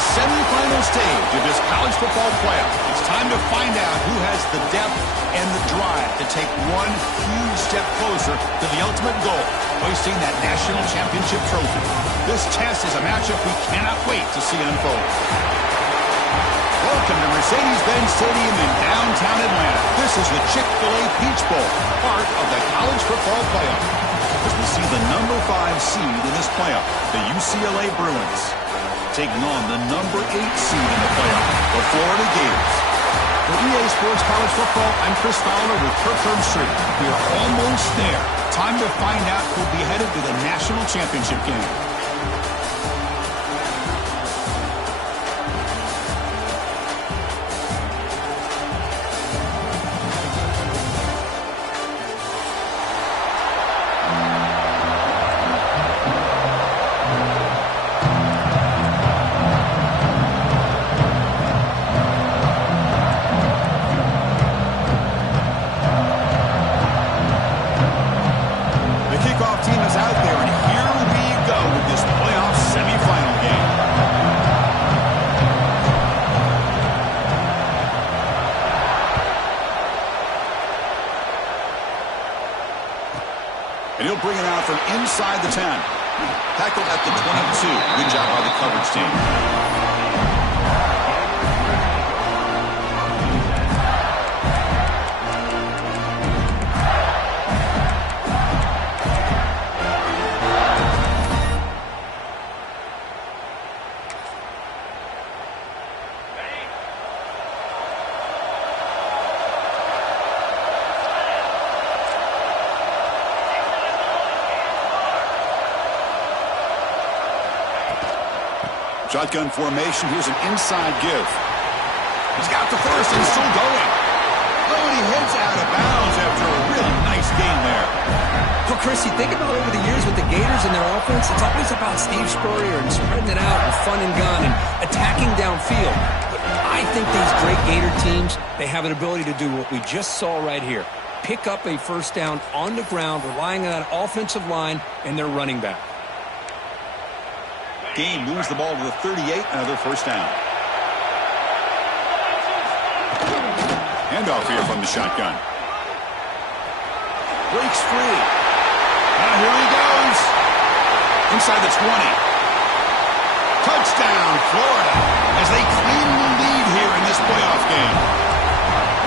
the semifinal stage of this college football playoff. It's time to find out who has the depth and the drive to take one huge step closer to the ultimate goal, hoisting that national championship trophy. This test is a matchup we cannot wait to see unfold. Welcome to Mercedes-Benz Stadium in downtown Atlanta. This is the Chick-fil-A Peach Bowl, part of the college football playoff. As we see the number 5 seed in this playoff, the UCLA Bruins, taking on the number 8 seed in the playoff, the Florida Gators. For EA Sports College Football, I'm Chris Fowler with Kirk Herbstreit. We are almost there. Time to find out who'll be headed to the national championship game. And he'll bring it out from inside the 10. Tackled at the 22. Good job by the coverage team. Shotgun formation. Here's an inside give. He's got the first and still going. Oh, and he heads out of bounds after a really nice game there. Well, Chris, you think about over the years with the Gators and their offense, it's always about Steve Spurrier and spreading it out and fun and gun and attacking downfield. But I think these great Gator teams, they have an ability to do what we just saw right here. Pick up a first down on the ground, relying on that offensive line and their running back. Game moves the ball to the 38, another first down. Handoff here from the shotgun. Breaks free. Here he goes. Inside the 20. Touchdown, Florida, as they claim the lead here in this playoff game.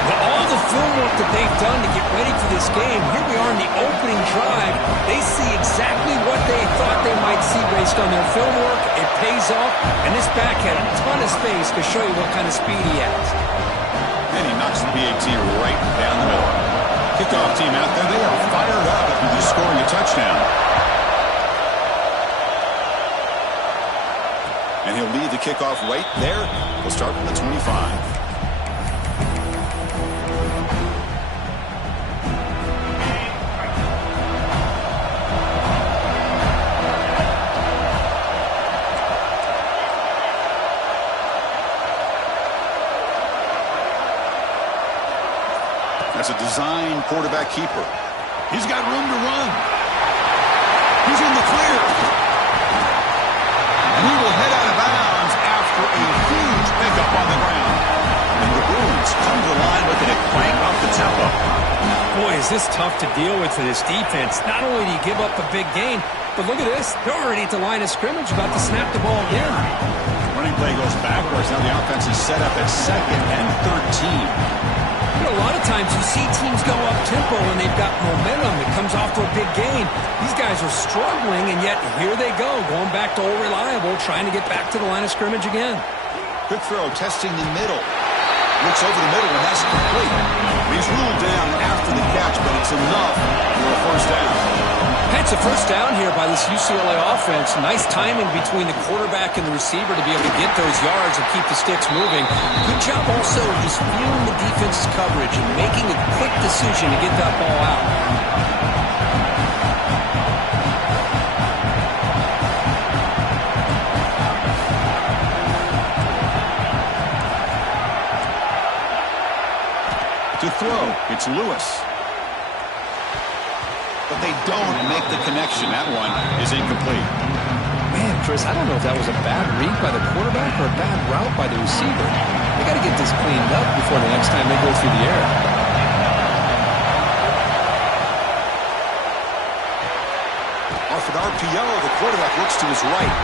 Well, all the film work that they've done to get ready for this game, here we are in the opening drive. They see exactly what they thought they might see based on their film work. It pays off, and this back had a ton of space to show you what kind of speed he has. And he knocks the BAT right down the middle. Kickoff team out there, they are fired up after just scoring a touchdown. And he'll lead the kickoff right there. We'll start from the 25. That's a design quarterback keeper. He's got room to run. He's in the clear. And he will head out of bounds after a huge pickup on the ground. And the Bruins come to the line looking to crank up the tempo. Boy, is this tough to deal with for this defense. Not only do you give up a big gain, but look at this. They're already at the line of scrimmage, about to snap the ball again. Running play goes backwards. Now the offense is set up at 2nd and 13. A lot of times you see teams go up-tempo when they've got momentum. It comes off to a big gain. These guys are struggling, and yet here they go, going back to old reliable, trying to get back to the line of scrimmage again. Quick throw, testing the middle. Looks over the middle, and that's complete. He's ruled down after the catch, but it's enough for a first down. It's a first down here by this UCLA offense. Nice timing between the quarterback and the receiver to be able to get those yards and keep the sticks moving. Good job also just feeling the defense's coverage and making a quick decision to get that ball out. To throw, it's Lewis. But they don't make the connection. That one is incomplete. Man, Chris, I don't know if that was a bad read by the quarterback or a bad route by the receiver. They got to get this cleaned up before the next time they go through the air. Off an RPO, the quarterback looks to his right.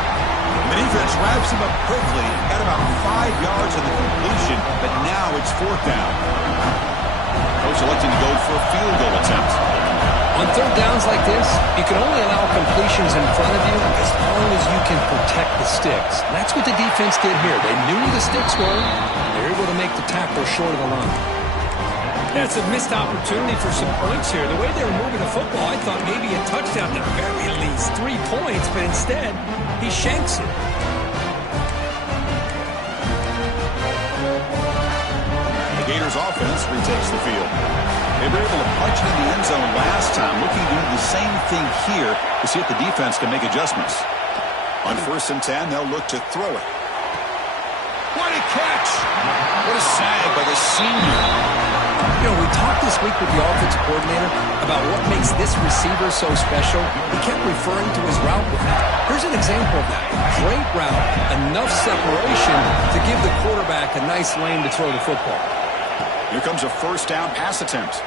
The defense wraps him up quickly. Got about 5 yards on the completion, but now it's 4th down. Coach electing to go for a field goal attempt. On 3rd downs like this, you can only allow completions in front of you as long as you can protect the sticks. That's what the defense did here. They knew where the sticks were. They were able to make the tackle short of the line. That's a missed opportunity for some points here. The way they were moving the football, I thought maybe a touchdown at the very least. 3 points, but instead, he shanks it. The Gators offense retakes the field. They were able to punch it in the end zone last time, looking to do the same thing here to see if the defense can make adjustments. On 1st and 10, they'll look to throw it. What a catch! What a sag by the senior. You know, we talked this week with the offensive coordinator about what makes this receiver so special. He kept referring to his route with him. Here's an example of that. Great route, enough separation to give the quarterback a nice lane to throw the football. Here comes a 1st down pass attempt.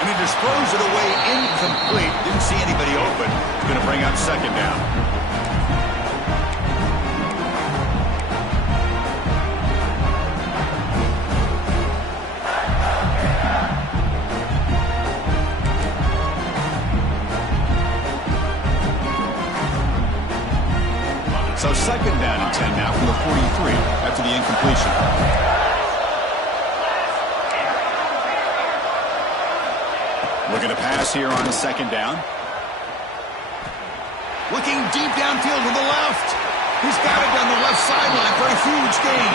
And he just throws it away incomplete. Didn't see anybody open. Going to bring out 2nd down. So 2nd down and 10 now from the 43 after the incompletion. Looking to pass here on a 2nd down. Looking deep downfield to the left. He's got it down the left sideline for a huge gain.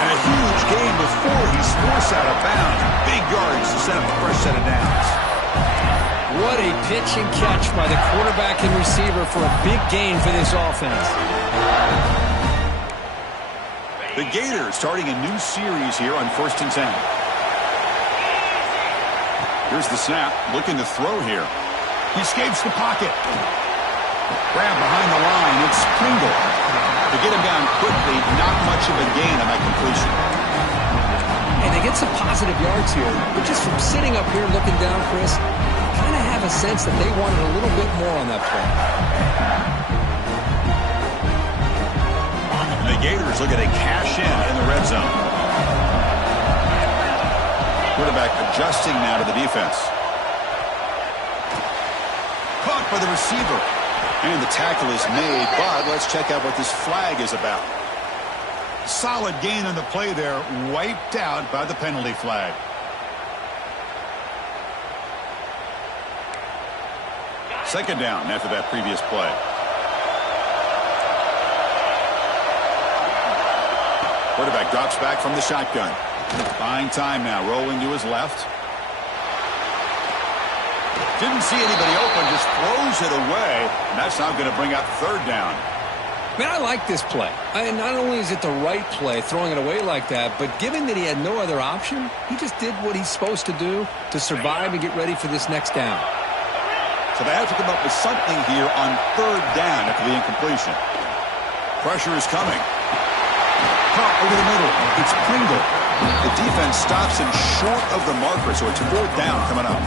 And a huge gain before he's forced out of bounds. Big yards to set up a fresh set of downs. What a pitch and catch by the quarterback and receiver for a big gain for this offense. The Gators starting a new series here on 1st and 10. Here's the snap, looking to throw here. He escapes the pocket. Grab behind the line, it's Pringle. To get him down quickly, not much of a gain on that completion. And they get some positive yards here, but just from sitting up here looking down, Chris, kind of have a sense that they wanted a little bit more on that play. The Gators looking to cash in the red zone. Quarterback adjusting now to the defense. Caught by the receiver. And the tackle is made, but let's check out what this flag is about. Solid gain on the play there, wiped out by the penalty flag. Second down after that previous play. Quarterback drops back from the shotgun. Buying time now, rolling to his left. Didn't see anybody open, just throws it away. And that's now going to bring out 3rd down. Man, I like this play. And not only is it the right play, throwing it away like that, but given that he had no other option, he just did what he's supposed to do to survive and get ready for this next down. So they have to come up with something here on 3rd down after the incompletion. Pressure is coming. Caught over the middle. It's Pringle. The defense stops him short of the marker, so it's 4th down coming up.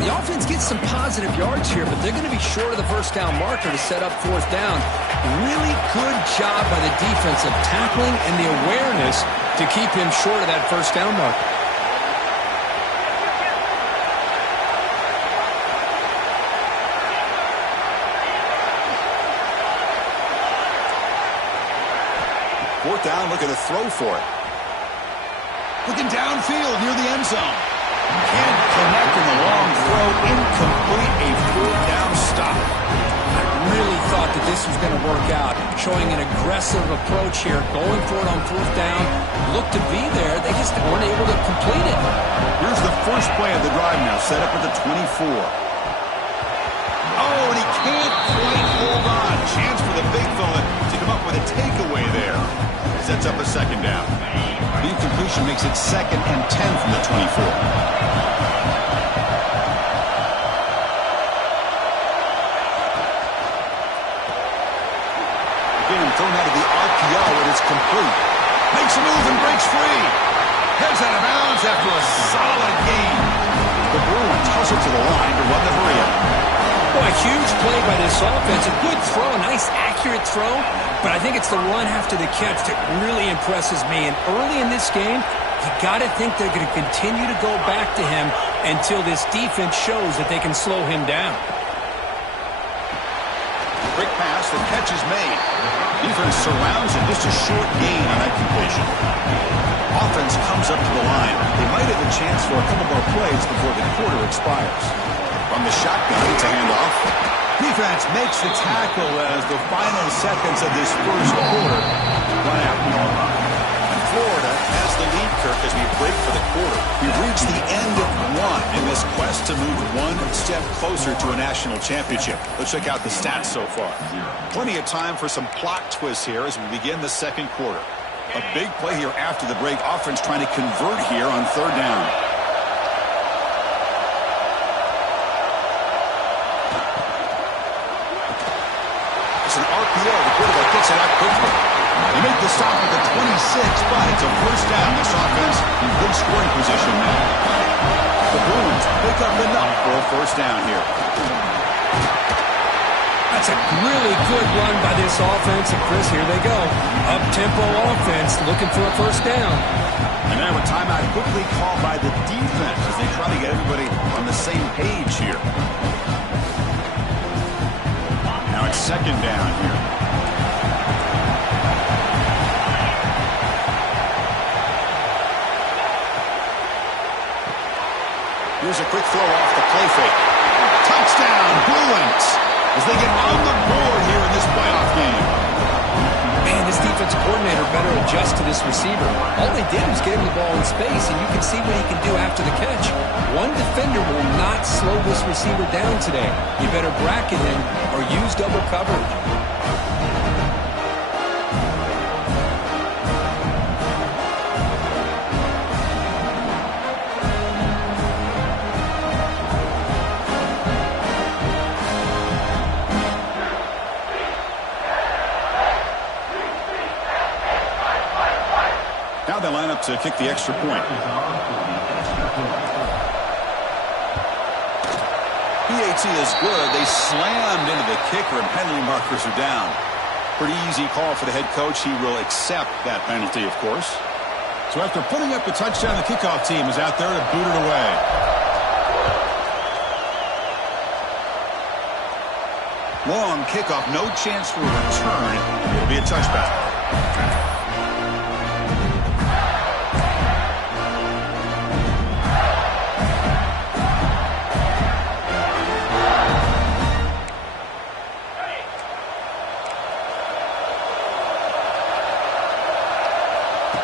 The offense gets some positive yards here, but they're going to be short of the 1st down marker to set up 4th down. Really good job by the defense of tackling and the awareness to keep him short of that 1st down marker. Fourth down, looking to throw for it. Looking downfield near the end zone. Can't connect in the long throw. Incomplete, a 4th down stop. I really thought that this was going to work out. Showing an aggressive approach here. Going for it on 4th down. Looked to be there. They just weren't able to complete it. Here's the first play of the drive now. Set up at the 24. Oh, and he can't quite hold on. Chance for the big fella to come up with a takeaway there. Sets up a 2nd down. The incompletion makes it 2nd and 10 from the 24. it to the line to run the hurry up. Well, a huge play by this offense. A good throw, a nice accurate throw. But I think it's the run after the catch that really impresses me. And early in this game, you got to think they're going to continue to go back to him until this defense shows that they can slow him down. Quick pass, the catch is made. Defense surrounds him, just a short gain on that completion. Offense comes up to the line. They might have a chance for a couple more plays before the quarter expires. From the shotgun, it's a handoff. Defense makes the tackle as the final seconds of this first quarter run out. And Florida has the lead, Kirk, as we break for the quarter. We've reached the end of one in this quest to move one step closer to a national championship. Let's check out the stats so far. Plenty of time for some plot twists here as we begin the second quarter. A big play here after the break. Offense trying to convert here on third down. It's an RPO. The quarterback gets it out quickly. They make the stop at the 26, but it's a first down. This offense in good scoring position now. The Bruins pick up enough for a first down here. That's a really good run by this offense. And Chris, here they go. Up-tempo offense looking for a first down. And now a timeout quickly called by the defense as they try to get everybody on the same page here. Now it's second down here. Here's a quick throw off the play fake. Touchdown, Bruins, as they get on the board here in this playoff game. Man, this defense coordinator better adjust to this receiver. All they did was get him the ball in space, and you can see what he can do after the catch. One defender will not slow this receiver down today. You better bracket him or use double coverage. Now they line up to kick the extra point. PAT is good. They slammed into the kicker, and penalty markers are down. Pretty easy call for the head coach. He will accept that penalty, of course. So after putting up a touchdown, the kickoff team is out there to boot it away. Long kickoff, no chance for a return. It'll be a touchback.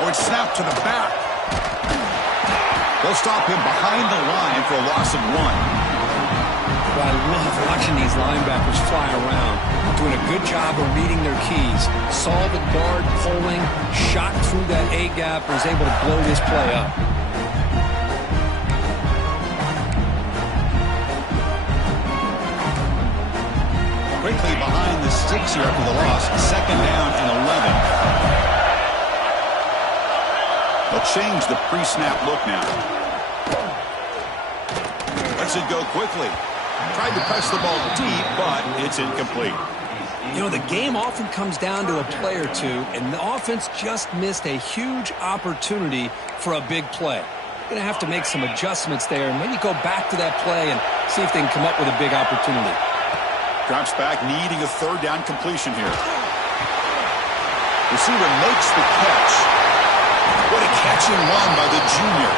It's snapped to the back. They'll stop him behind the line for a loss of 1. Well, I love watching these linebackers fly around, doing a good job of reading their keys. Saw the guard pulling, shot through that A-gap, and was able to blow this play up. Quickly behind the sticks here after the loss. Second down and 11. They'll change the pre-snap look now. Lets it go quickly. Tried to press the ball deep, but it's incomplete. You know, the game often comes down to a play or two, and the offense just missed a huge opportunity for a big play. Going to have to make some adjustments there and maybe go back to that play and see if they can come up with a big opportunity. Drops back, needing a third down completion here. Receiver makes the catch. What a catch and run by the junior.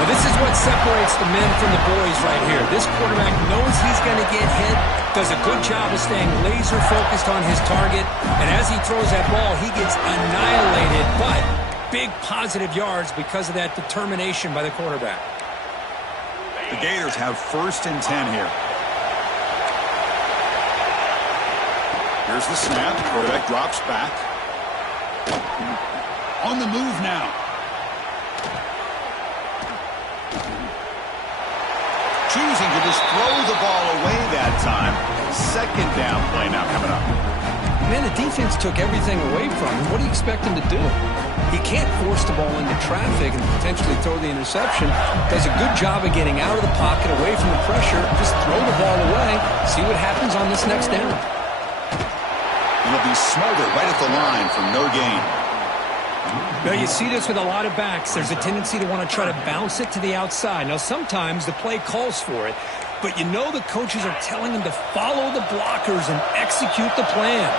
Well, this is what separates the men from the boys right here. This quarterback knows he's going to get hit, does a good job of staying laser focused on his target, and as he throws that ball, he gets annihilated, but big positive yards because of that determination by the quarterback. The Gators have first and 10 here. Here's the snap. Quarterback drops back. On the move now. Choosing to just throw the ball away that time. Second down play now coming up. man, the defense took everything away from him. What do you expect him to do? He can't force the ball into traffic and potentially throw the interception. Does a good job of getting out of the pocket, away from the pressure. Just throw the ball away. See what happens on this next down. It'll be smothered right at the line for no gain. Now, you see this with a lot of backs. There's a tendency to want to try to bounce it to the outside. Now, sometimes the play calls for it, but you know the coaches are telling them to follow the blockers and execute the plan.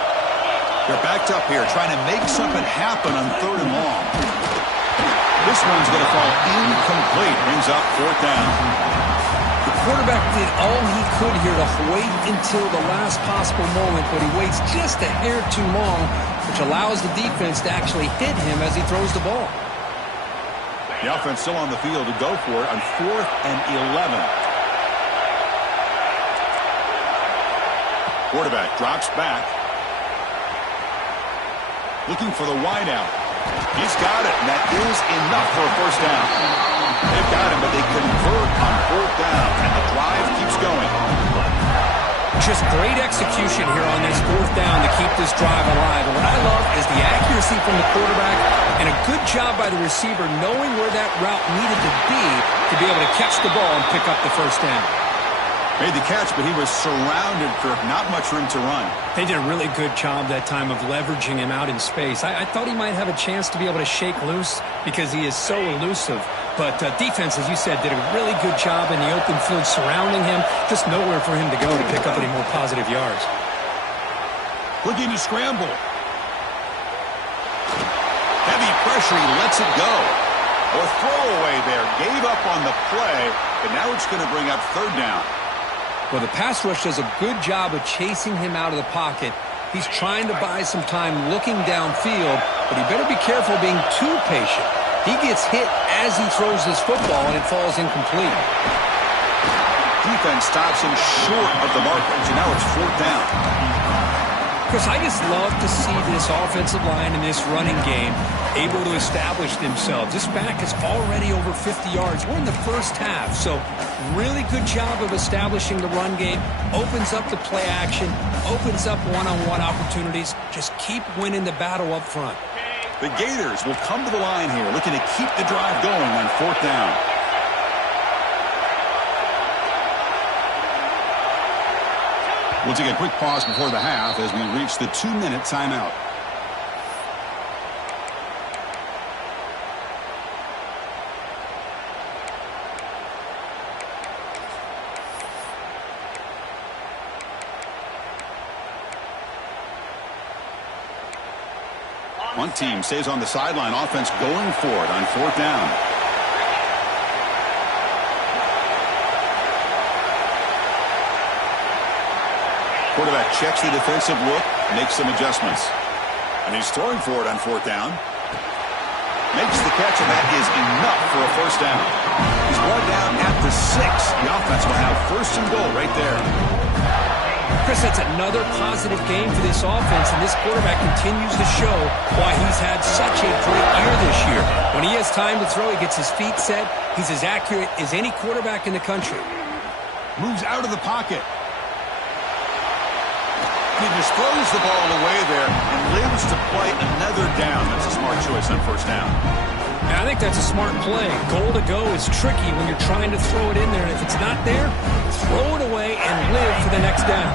They're backed up here, trying to make something happen on 3rd and long. This one's going to fall incomplete. Brings up 4th down. The quarterback did all he could here to wait until the last possible moment, but he waits just a hair too long, which allows the defense to actually hit him as he throws the ball. The offense still on the field to go for it on 4th and 11. Quarterback drops back. Looking for the wideout. He's got it, and that is enough for a 1st down. They've got him, but they convert on 4th down, and the drive keeps going. Just great execution here on this 4th down to keep this drive alive. And what I love is the accuracy from the quarterback and a good job by the receiver knowing where that route needed to be able to catch the ball and pick up the 1st down. Made the catch, but he was surrounded, Kirk. Not much room to run. They did a really good job that time of leveraging him out in space. I thought he might have a chance to be able to shake loose because he is so elusive. But defense, as you said, did a really good job in the open field surrounding him. Just nowhere for him to go to pick up any more positive yards. Looking to scramble. Heavy pressure, he lets it go. A throwaway there. Gave up on the play, but now it's going to bring up 3rd down. Well, the pass rush does a good job of chasing him out of the pocket. He's trying to buy some time looking downfield, but he better be careful being too patient. He gets hit as he throws this football, and it falls incomplete. Defense stops him short of the marker, so now it's 4th down. Chris, I just love to see this offensive line and this running game able to establish themselves. This back is already over 50 yards. We're in the 1st half, so really good job of establishing the run game. Opens up the play action, opens up one-on-one opportunities. Just keep winning the battle up front. The Gators will come to the line here, looking to keep the drive going on 4th down. We'll take a quick pause before the half as we reach the 2-minute timeout. One team stays on the sideline. Offense going for it on 4th down. Quarterback checks the defensive look, makes some adjustments. And he's throwing for it on 4th down. Makes the catch, and that is enough for a 1st down. He's brought down at the 6. The offense will have 1st and goal right there. Chris, that's another positive game for this offense, and this quarterback continues to show why he's had such a great year this year. When he has time to throw, he gets his feet set. He's as accurate as any quarterback in the country. Moves out of the pocket. He just throws the ball away there and lives to play another down. That's a smart choice on 1st down. And I think that's a smart play. Goal to go is tricky when you're trying to throw it in there. And if it's not there, throw it away and live for the next down.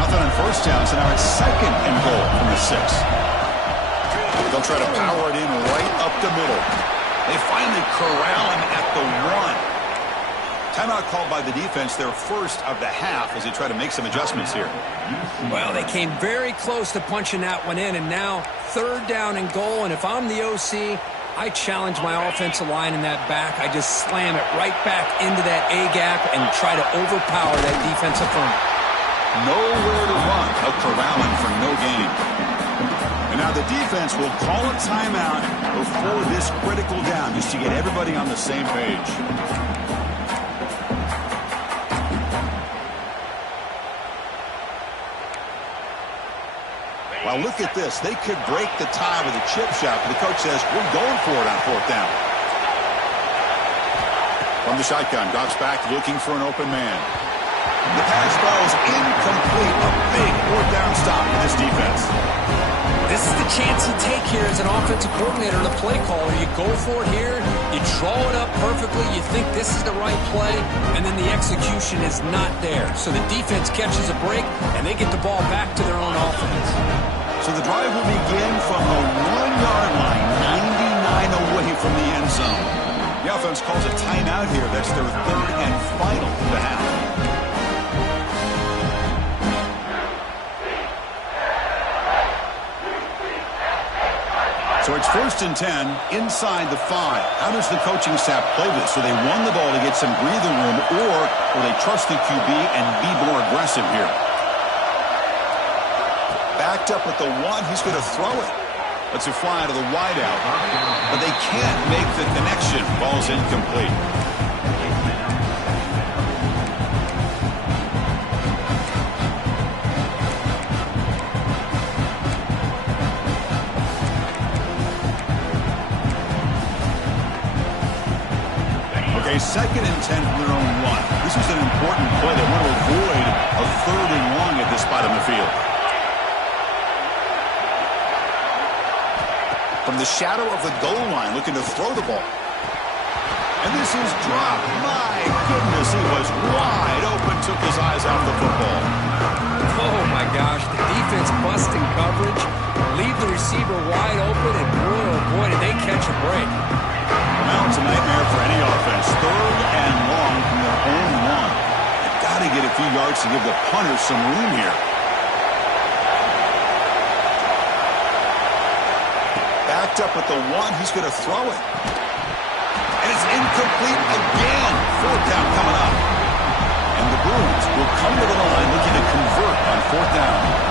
Nothing on 1st down, so now it's 2nd and goal from the 6. They'll try to power it in right up the middle. They finally corral him at the 1. Timeout called by the defense, their 1st of the half, as they try to make some adjustments here. Well, they came very close to punching that one in, and now 3rd down and goal. And if I'm the OC, I challenge my offensive line in that back. I just slam it right back into that A-gap and try to overpower that defensive front. Nowhere to run, a corralling for no gain. And now the defense will call a timeout before this critical down, just to get everybody on the same page. Well, look at this. They could break the tie with a chip shot, but the coach says, we're going for it on 4th down. From the shotgun, drops back looking for an open man. The pass falls incomplete. A big fourth down stop for this defense. This is the chance you take here as an offensive coordinator and a play caller. You go for it here, you draw it up perfectly, you think this is the right play, and then the execution is not there. So the defense catches a break, and they get the ball back to their own offense. So the drive will begin from the 1-yard line, 99 away from the end zone. The offense calls a timeout here. That's their third and final of the half. So it's 1st and 10 inside the 5. How does the coaching staff play this? So they run the ball to get some breathing room, or will they trust the QB and be more aggressive here? Backed up with the 1, he's going to throw it. Lets it fly to the wideout. But they can't make the connection. Ball's incomplete. Okay, 2nd and 10 from their own 1. This was an important play. They want to avoid a 3rd and long at this spot in the field. From the shadow of the goal line, looking to throw the ball. And this is dropped. My goodness, he was wide open, took his eyes off the football. Oh, my gosh, the defense busting coverage, leave the receiver wide open, and boy, oh boy, did they catch a break. Well, it's a nightmare for any offense. 3rd and long from their own 1. They've got to get a few yards to give the punters some room here. Backed up with the 1, he's going to throw it. And it's incomplete again. 4th down coming up. And the Bruins will come to the line looking to convert on 4th down.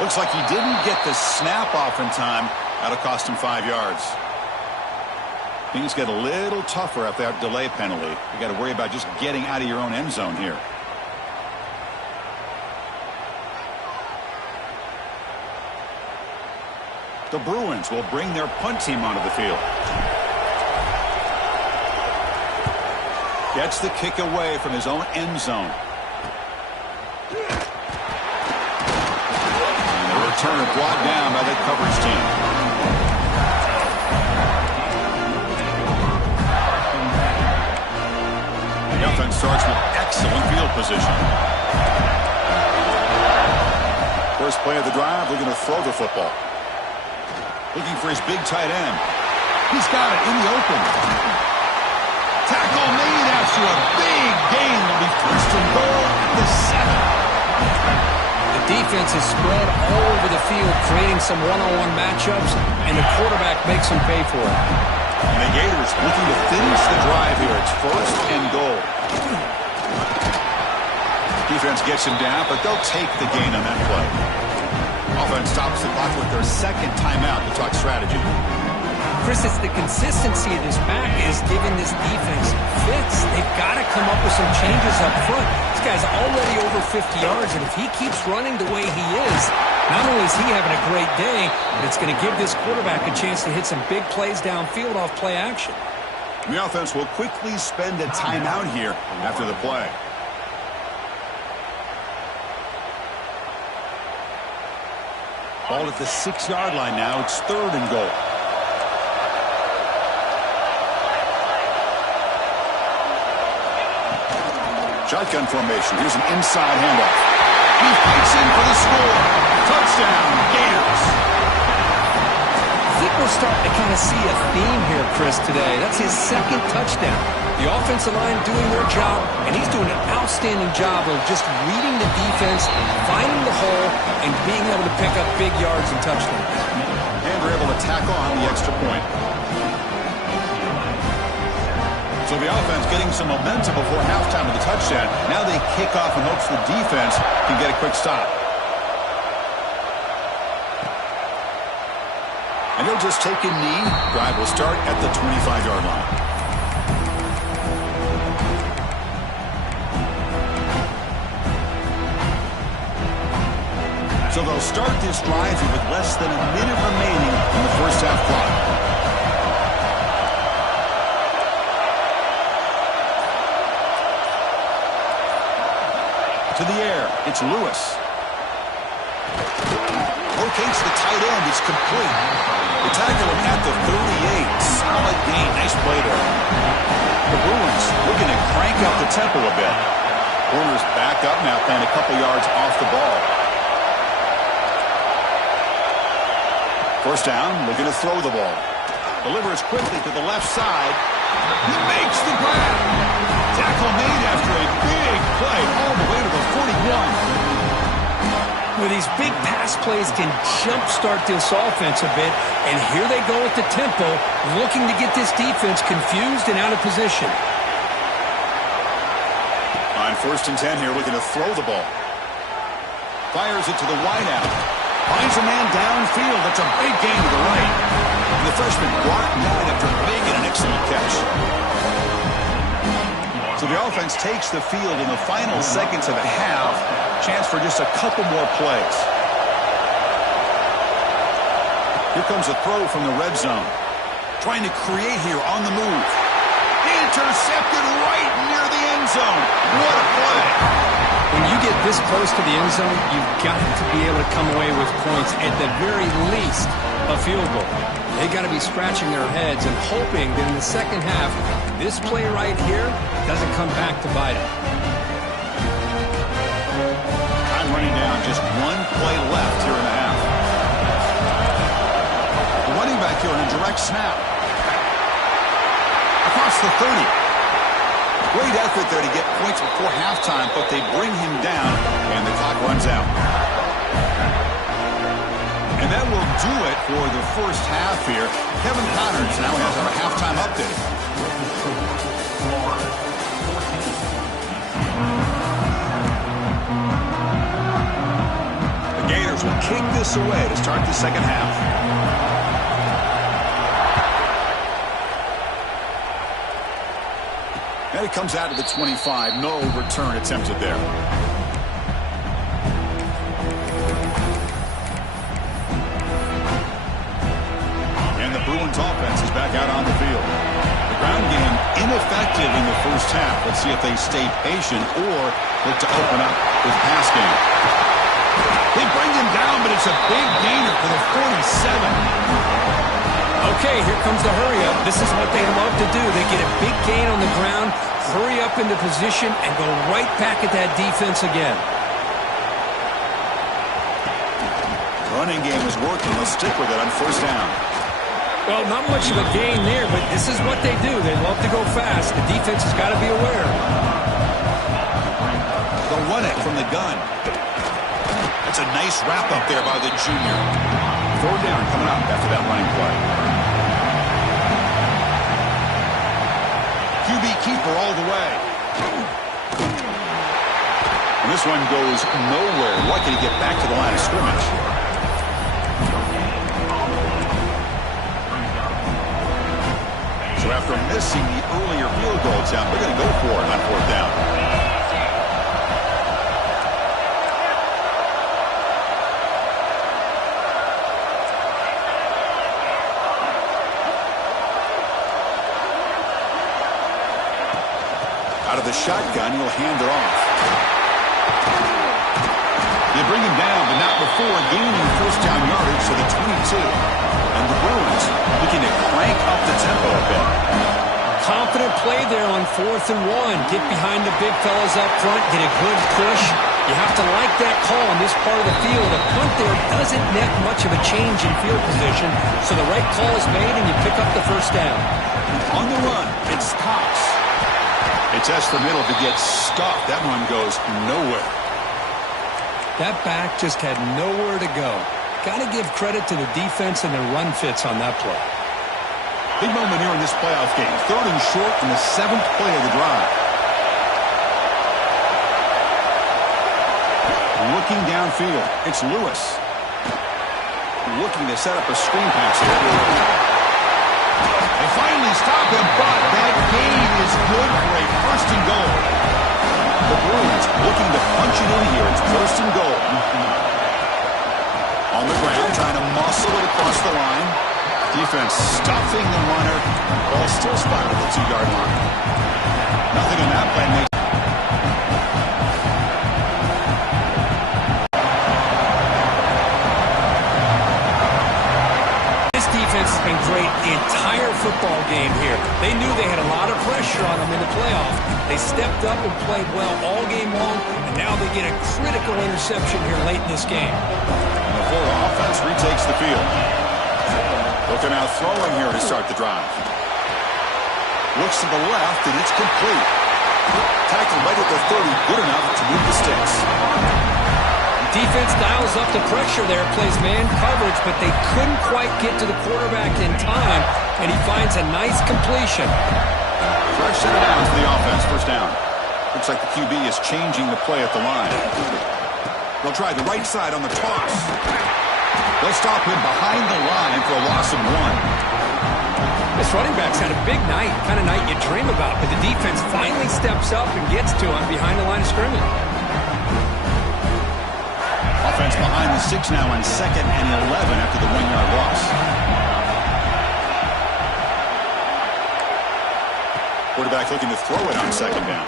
Looks like he didn't get the snap off in time. That'll cost him 5 yards. Things get a little tougher after that delay penalty. You got to worry about just getting out of your own end zone here. The Bruins will bring their punt team onto the field. Gets the kick away from his own end zone. Turner brought down by the coverage team. The offense starts with excellent field position. First play of the drive, looking to throw the football. Looking for his big tight end. He's got it in the open. Tackle made after a big gain. Will be 1st and goal at the 7. Defense is spread all over the field, creating some one-on-one matchups, and the quarterback makes them pay for it. And the Gators looking to finish the drive here. It's 1st and goal. Defense gets him down, but they'll take the gain on that play. Offense stops the clock with their 2nd timeout to talk strategy. Chris, it's the consistency of this back is giving this defense fits. They've got to come up with some changes up front. This guy's already over 50 yards, and if he keeps running the way he is, not only is he having a great day, but it's going to give this quarterback a chance to hit some big plays downfield off play action. The offense will quickly spend a timeout here after the play. Ball at the 6-yard line now. It's 3rd and goal. Shotgun formation. Here's an inside handoff. He fights in for the score. Touchdown, Gators. I think we're starting to kind of see a theme here, Chris, today. That's his 2nd touchdown. The offensive line doing their job, and he's doing an outstanding job of just reading the defense, finding the hole, and being able to pick up big yards and touchdowns. And we're able to tackle on the extra point. So the offense getting some momentum before halftime of the touchdown. Now they kick off in hopes the defense can get a quick stop. And he'll just take a knee. Drive will start at the 25-yard line. So they'll start this drive with less than a minute remaining in the first half clock. To the air, it's Lewis. Locates the tight end, it's complete. They tackle him at the 38. Solid gain, nice play there. The Bruins looking to crank up the tempo a bit. Corners back up now, playing a couple yards off the ball. First down, looking to throw the ball. Delivers quickly to the left side. He makes the grab. Tackle made after a big play all the way to the 41. Well, these big pass plays can jumpstart this offense a bit, and here they go at the tempo, looking to get this defense confused and out of position. On 1st and 10 here, looking to throw the ball. Fires it to the wideout. Finds a man downfield. That's a big gain to the right. And the freshman brought down after making an excellent catch. So the offense takes the field in the final seconds of the half. Chance for just a couple more plays. Here comes a throw from the red zone. Trying to create here on the move. Intercepted right near the end zone. What a play. When you get this close to the end zone, you've got to be able to come away with points, at the very least, a field goal. They got to be scratching their heads and hoping that in the second half, this play right here doesn't come back to bite them. Time running down, just one play left here in the half. The running back here on a direct snap. Across the 30. Great effort there to get points before halftime, but they bring him down, and the clock runs out. And that will do it for the first half here. Kevin Connors now has our halftime update. The Gators will kick this away to start the second half. And it comes out to the 25. No return attempted there. And the Bruins offense is back out on the field. The ground game ineffective in the first half. Let's see if they stay patient or look to open up with pass game. They bring him down, but it's a big gainer for the 47. Okay, here comes the hurry-up. This is what they love to do. They get a big gain on the ground, hurry up into position, and go right back at that defense again. Running game is working. They'll stick with it on first down. Well, not much of a gain there, but this is what they do. They love to go fast. The defense has got to be aware. They'll run it from the gun. That's a nice wrap-up there by the junior. 4th down coming up after that running play. QB keeper all the way. And this one goes nowhere. Lucky to get back to the line of scrimmage. So after missing the earlier field goal attempt, they're going to go for it on 4th down. Out of the shotgun, he'll hand it off. They bring him down, but not before gaining first down yardage to the 22. And the Bruins looking to crank up the tempo a bit. Confident play there on 4th and 1. Get behind the big fellas up front, get a good push. You have to like that call in this part of the field. A punt there doesn't net much of a change in field position, so the right call is made and you pick up the first down. On the run, it's Cox. They test the middle to get stuffed. That one goes nowhere. That back just had nowhere to go. Got to give credit to the defense and their run fits on that play. Big moment here in this playoff game. 3rd and short in the 7th play of the drive. Looking downfield. It's Lewis. Looking to set up a screen pass here. They finally stop him, but that gain is good for a 1st and goal. The Bruins looking to punch it in here. It's 1st and goal. On the ground, trying to muscle it across the line. Defense stuffing the runner. Ball still spotted at the 2-yard line. Nothing in that play makes. This defense has been great the entire football game here. They knew they had a lot of pressure on them in the playoff. They stepped up and played well all game long, and now they get a critical interception here late in this game. The Florida offense retakes the field. Looking out throwing here to start the drive. Looks to the left, and it's complete. Tackle right at the 30, good enough to move the sticks. Defense dials up the pressure there, plays man coverage, but they couldn't quite get to the quarterback in time, and he finds a nice completion. Fresh set of downs for the offense, 1st down. Looks like the QB is changing the play at the line. They'll try the right side on the toss. They'll stop him behind the line for a loss of 1. This running back's had a big night, kind of night you dream about, but the defense finally steps up and gets to him behind the line of scrimmage. Offense behind the 6 now on 2nd and 11 after the 1-yard loss. Quarterback looking to throw it on 2nd down.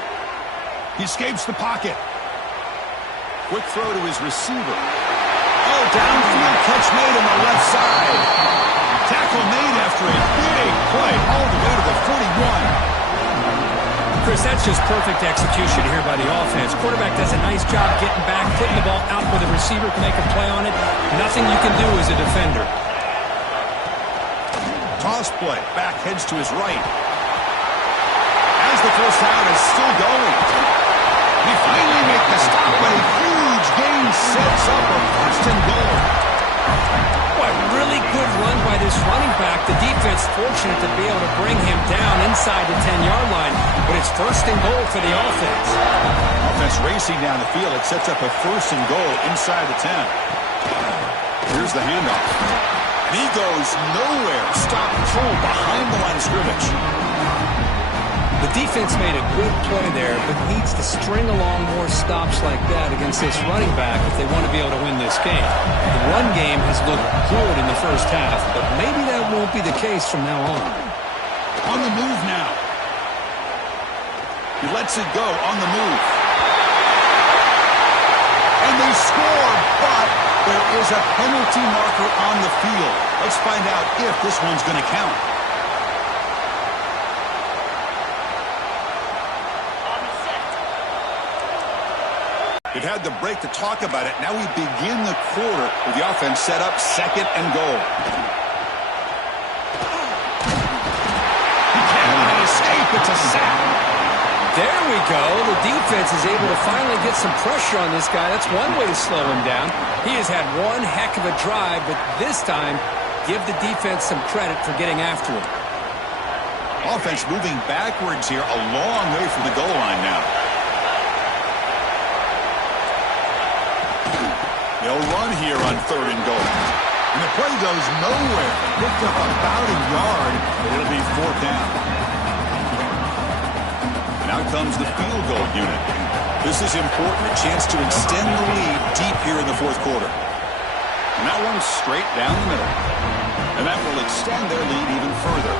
He escapes the pocket. Quick throw to his receiver. Oh, downfield catch made on the left side. Tackle made after a big play all the way to the 41. Chris, that's just perfect execution here by the offense. Quarterback does a nice job getting back, putting the ball out where the receiver can make a play on it. Nothing you can do as a defender. Toss play. Back heads to his right. As the 1st down is still going. He finally makes the stop, but a huge gain sets up a 1st and goal. What a really good run by this running back. The defense fortunate to be able to bring him down inside the 10-yard line, but it's 1st and goal for the offense. Offense racing down the field. It sets up a 1st and goal inside the 10. Here's the handoff. And he goes nowhere. Stop full behind the line of scrimmage. The defense made a good play there, but needs to string along more stops like that against this running back if they want to be able to win this game. The run game has looked good in the 1st half, but maybe that won't be the case from now on. On the move now. He lets it go on the move. And they score, but there is a penalty marker on the field. Let's find out if this one's going to count. They've had the break to talk about it. Now we begin the quarter with the offense set up 2nd and goal. He cannot escape. It's a sack. There we go. The defense is able to finally get some pressure on this guy. That's one way to slow him down. He has had one heck of a drive, but this time, give the defense some credit for getting after him. Offense moving backwards here, a long way from the goal line now. They'll run here on 3rd and goal. And the play goes nowhere. Picked up about a yard, but it'll be 4th down. And out comes the field goal unit. This is important, a chance to extend the lead deep here in the 4th quarter. And that one's straight down the middle. And that will extend their lead even further.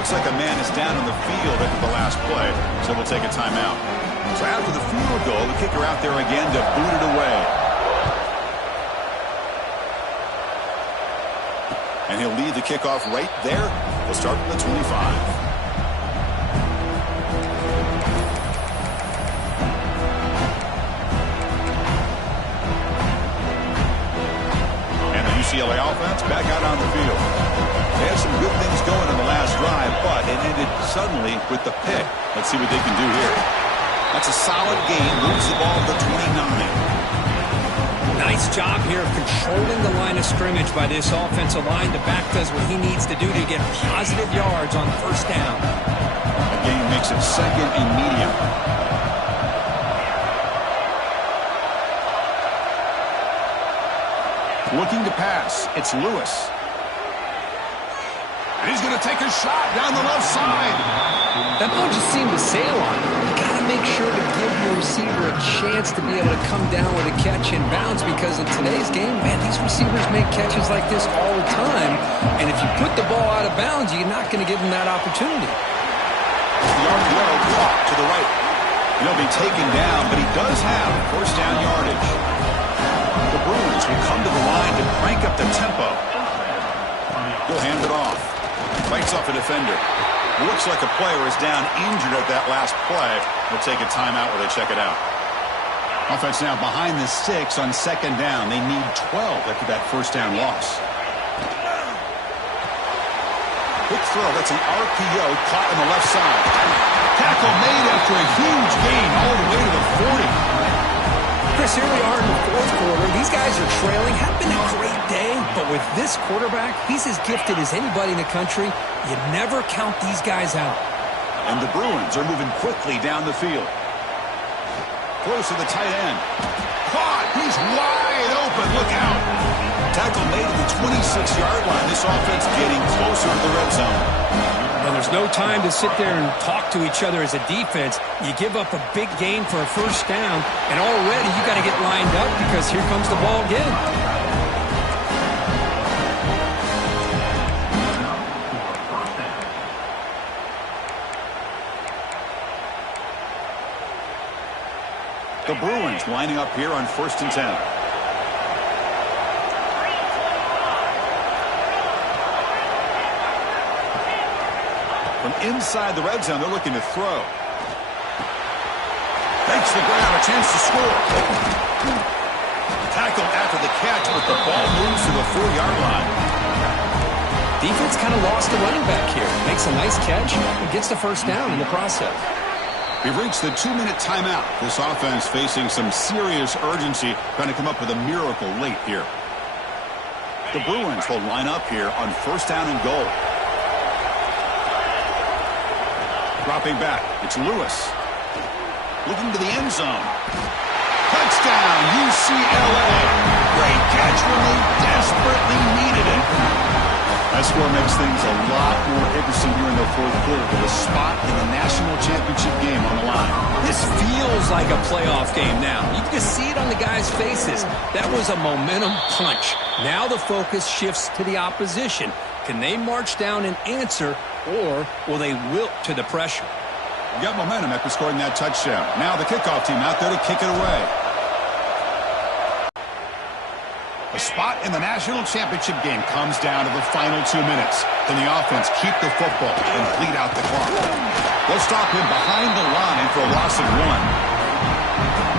Looks like a man is down on the field after the last play, so we'll take a timeout. So after the field goal, the kicker out there again to boot it away. And he'll lead the kickoff right there. He'll start from the 25. And the UCLA offense back out on the field. They had some good things going in the last drive, but it ended suddenly with the pick. Let's see what they can do here. That's a solid game. Moves the ball to the 29. Nice job here of controlling the line of scrimmage by this offensive line. The back does what he needs to do to get positive yards on first down. The game makes it second and medium. Looking to pass. It's Lewis. And he's going to take a shot down the left side. That ball just seemed to sail on him. You got to make sure to give your receiver a chance to be able to come down with a catch and bounce, because in today's game, man, these receivers make catches like this all the time. And if you put the ball out of bounds, you're not going to give them that opportunity. The RPO blocked to the right. He'll be taken down, but he does have first down yardage. The Bruins will come to the line to crank up the tempo. He'll hand it off. Fights off a defender. Looks like a player is down injured at that last play. We'll take a timeout where they check it out. Offense now behind the 6 on second down. They need 12 after that first down loss. Quick throw. That's an RPO caught on the left side. Tackle made after a huge gain all the way to the 40. Chris, here we are in the fourth quarter. These guys are trailing. Had been a great day, but with this quarterback, he's as gifted as anybody in the country. You never count these guys out. And the Bruins are moving quickly down the field. Close to the tight end. Caught! He's wide open. Look out! Tackle made at the 26-yard line. This offense getting closer to the red zone. Well, there's no time to sit there and talk to each other as a defense. You give up a big gain for a first down, and already you got to get lined up because here comes the ball again. The Bruins lining up here on 1st and 10. From inside the red zone, they're looking to throw. Makes the grab, a chance to score. Tackled after the catch, but the ball moves to the 4-yard line. Defense kind of lost the running back here. Makes a nice catch and gets the first down in the process. We've reached the 2-minute timeout. This offense facing some serious urgency, trying to come up with a miracle late here. The Bruins will line up here on first down and goal. Dropping back, it's Lewis. Looking to the end zone. Touchdown, UCLA. Great catch when they desperately needed it. That score makes things a lot more interesting here in the fourth quarter with a spot in the national championship game on the line. This feels like a playoff game now. You can just see it on the guys' faces. That was a momentum punch. Now the focus shifts to the opposition. Can they march down and answer, or will they wilt to the pressure? Got momentum after scoring that touchdown. Now the kickoff team out there to kick it away. The spot in the national championship game comes down to the final 2 minutes. Can the offense keep the football and bleed out the clock? They'll stop him behind the line for a loss of 1.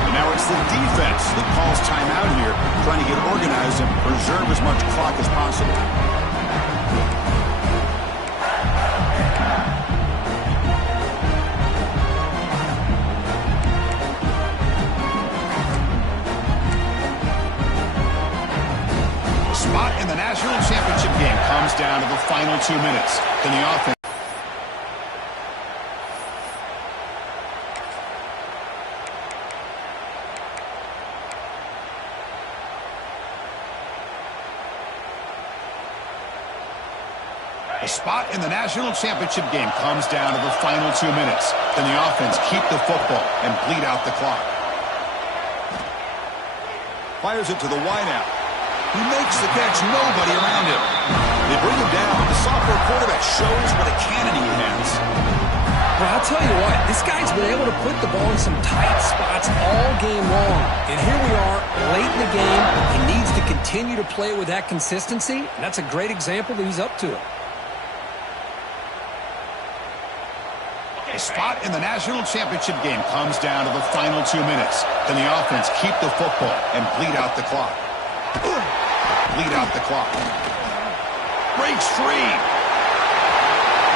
And now it's the defense that calls timeout here, trying to get organized and preserve as much clock as possible. Spot in the national championship game comes down to the final 2 minutes. Can the offense... The spot in the national championship game comes down to the final 2 minutes. Can the offense keep the football and bleed out the clock? Fires it to the wideout. He makes the catch, nobody around him. They bring him down. The sophomore quarterback shows what a cannon he has. Well, I'll tell you what, this guy's been able to put the ball in some tight spots all game long. And here we are, late in the game. He needs to continue to play with that consistency. And that's a great example that he's up to it. The spot in the national championship game comes down to the final 2 minutes. Can the offense keep the football and bleed out the clock? Bleed out the clock. Breaks free.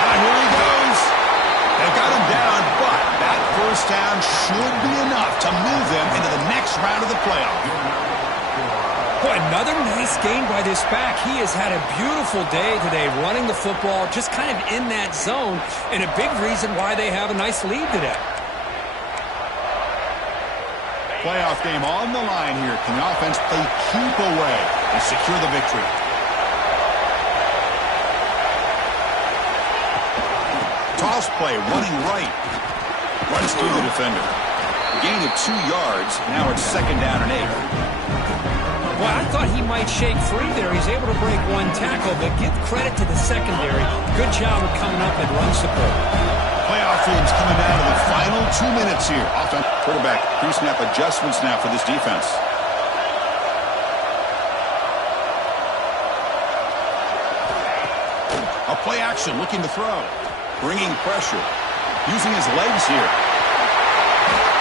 Now here he goes. They got him down, but that first down should be enough to move them into the next round of the playoff. Boy, another nice gain by this back. He has had a beautiful day today running the football, just kind of in that zone, and a big reason why they have a nice lead today. Playoff game on the line here. Can the offense play keep away and secure the victory? Toss play, running right. Runs through the defender. Gain of 2 yards. Now it's 2nd down and 8. Well, I thought he might shake free there. He's able to break 1 tackle, but give credit to the secondary. Good job of coming up and run support. Playoff games coming down to the final 2 minutes here. Offense quarterback pre-snap adjustments now for this defense. A play action looking to throw. Bringing pressure. Using his legs here.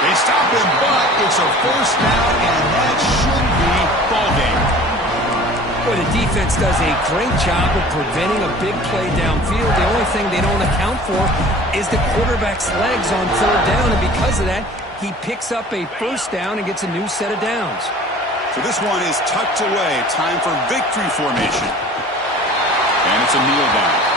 They stop him, but it's a 1st down, and that should be ball game. Well, the defense does a great job of preventing a big play downfield. The only thing they don't account for is the quarterback's legs on 3rd down, and because of that, he picks up a 1st down and gets a new set of downs. So this one is tucked away. Time for victory formation. And it's a kneel down.